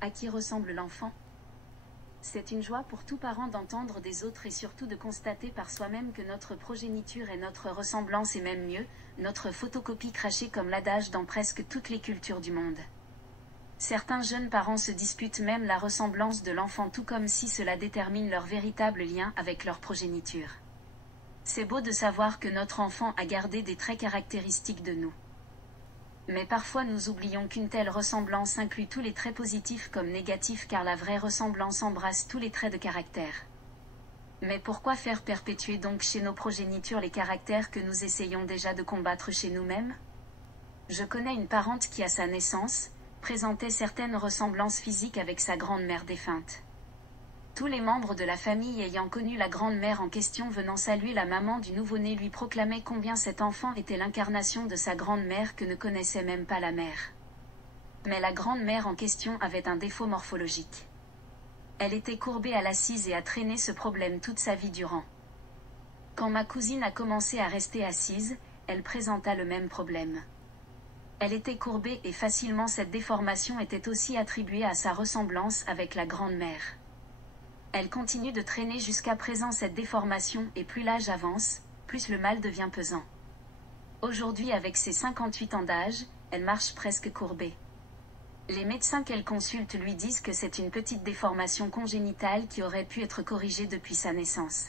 À qui ressemble l'enfant? C'est une joie pour tout parent d'entendre des autres et surtout de constater par soi-même que notre progéniture est notre ressemblance et même mieux, notre photocopie crachée comme l'adage dans presque toutes les cultures du monde. Certains jeunes parents se disputent même la ressemblance de l'enfant tout comme si cela détermine leur véritable lien avec leur progéniture. C'est beau de savoir que notre enfant a gardé des traits caractéristiques de nous. Mais parfois nous oublions qu'une telle ressemblance inclut tous les traits positifs comme négatifs car la vraie ressemblance embrasse tous les traits de caractère. Mais pourquoi faire perpétuer donc chez nos progénitures les caractères que nous essayons déjà de combattre chez nous-mêmes? Je connais une parente qui à sa naissance, présentait certaines ressemblances physiques avec sa grand-mère défunte. Tous les membres de la famille ayant connu la grand-mère en question venant saluer la maman du nouveau-né lui proclamaient combien cet enfant était l'incarnation de sa grand-mère que ne connaissait même pas la mère. Mais la grand-mère en question avait un défaut morphologique. Elle était courbée à l'assise et a traîné ce problème toute sa vie durant. Quand ma cousine a commencé à rester assise, elle présenta le même problème. Elle était courbée et facilement cette déformation était aussi attribuée à sa ressemblance avec la grand-mère. Elle continue de traîner jusqu'à présent cette déformation et plus l'âge avance, plus le mal devient pesant. Aujourd'hui avec ses 58 ans d'âge, elle marche presque courbée. Les médecins qu'elle consulte lui disent que c'est une petite déformation congénitale qui aurait pu être corrigée depuis sa naissance.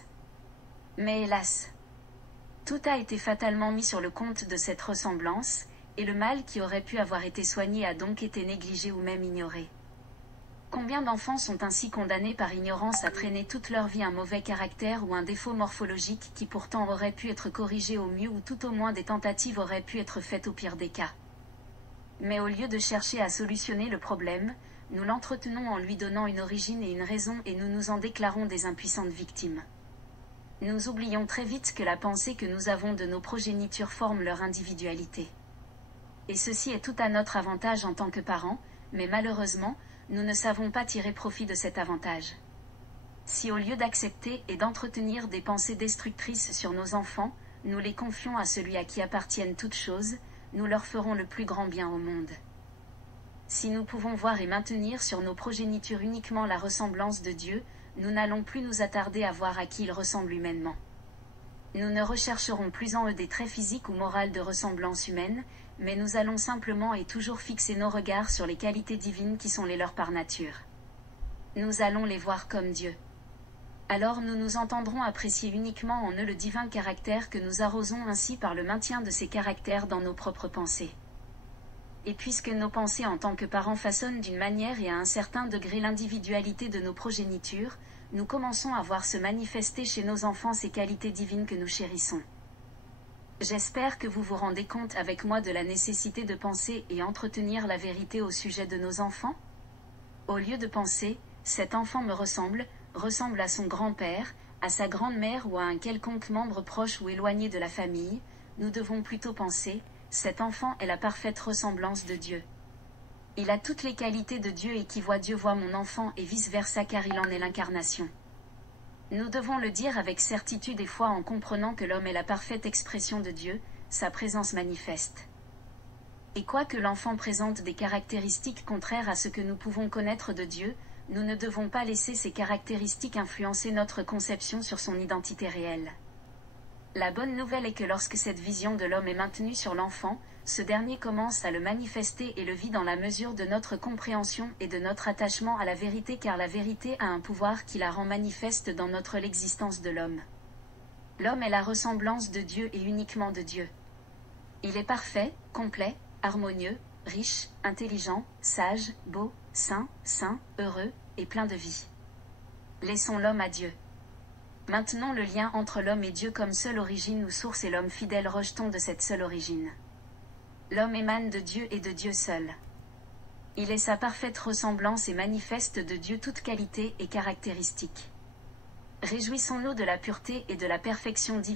Mais hélas, tout a été fatalement mis sur le compte de cette ressemblance, et le mal qui aurait pu avoir été soigné a donc été négligé ou même ignoré. Combien d'enfants sont ainsi condamnés par ignorance à traîner toute leur vie un mauvais caractère ou un défaut morphologique qui pourtant aurait pu être corrigé au mieux ou tout au moins des tentatives auraient pu être faites au pire des cas. Mais au lieu de chercher à solutionner le problème, nous l'entretenons en lui donnant une origine et une raison et nous nous en déclarons des impuissantes victimes. Nous oublions très vite que la pensée que nous avons de nos progénitures forme leur individualité. Et ceci est tout à notre avantage en tant que parents, mais malheureusement, nous ne savons pas tirer profit de cet avantage. Si au lieu d'accepter et d'entretenir des pensées destructrices sur nos enfants, nous les confions à celui à qui appartiennent toutes choses, nous leur ferons le plus grand bien au monde. Si nous pouvons voir et maintenir sur nos progénitures uniquement la ressemblance de Dieu, nous n'allons plus nous attarder à voir à qui il ressemble humainement. Nous ne rechercherons plus en eux des traits physiques ou moraux de ressemblance humaine, mais nous allons simplement et toujours fixer nos regards sur les qualités divines qui sont les leurs par nature. Nous allons les voir comme Dieu. Alors nous nous entendrons apprécier uniquement en eux le divin caractère que nous arrosons ainsi par le maintien de ces caractères dans nos propres pensées. Et puisque nos pensées en tant que parents façonnent d'une manière et à un certain degré l'individualité de nos progénitures, nous commençons à voir se manifester chez nos enfants ces qualités divines que nous chérissons. J'espère que vous vous rendez compte avec moi de la nécessité de penser et entretenir la vérité au sujet de nos enfants. Au lieu de penser, cet enfant me ressemble à son grand-père, à sa grand-mère ou à un quelconque membre proche ou éloigné de la famille, nous devons plutôt penser, cet enfant est la parfaite ressemblance de Dieu. Il a toutes les qualités de Dieu et qui voit Dieu voit mon enfant et vice-versa car il en est l'incarnation. Nous devons le dire avec certitude et foi en comprenant que l'homme est la parfaite expression de Dieu, sa présence manifeste. Et quoique l'enfant présente des caractéristiques contraires à ce que nous pouvons connaître de Dieu, nous ne devons pas laisser ces caractéristiques influencer notre conception sur son identité réelle. La bonne nouvelle est que lorsque cette vision de l'homme est maintenue sur l'enfant, ce dernier commence à le manifester et le vit dans la mesure de notre compréhension et de notre attachement à la vérité car la vérité a un pouvoir qui la rend manifeste dans l'existence de l'homme. L'homme est la ressemblance de Dieu et uniquement de Dieu. Il est parfait, complet, harmonieux, riche, intelligent, sage, beau, saint, heureux, et plein de vie. Laissons l'homme à Dieu. Maintenons le lien entre l'homme et Dieu comme seule origine ou source et l'homme fidèle rejetons de cette seule origine. L'homme émane de Dieu et de Dieu seul. Il est sa parfaite ressemblance et manifeste de Dieu toute qualité et caractéristique. Réjouissons-nous de la pureté et de la perfection divine.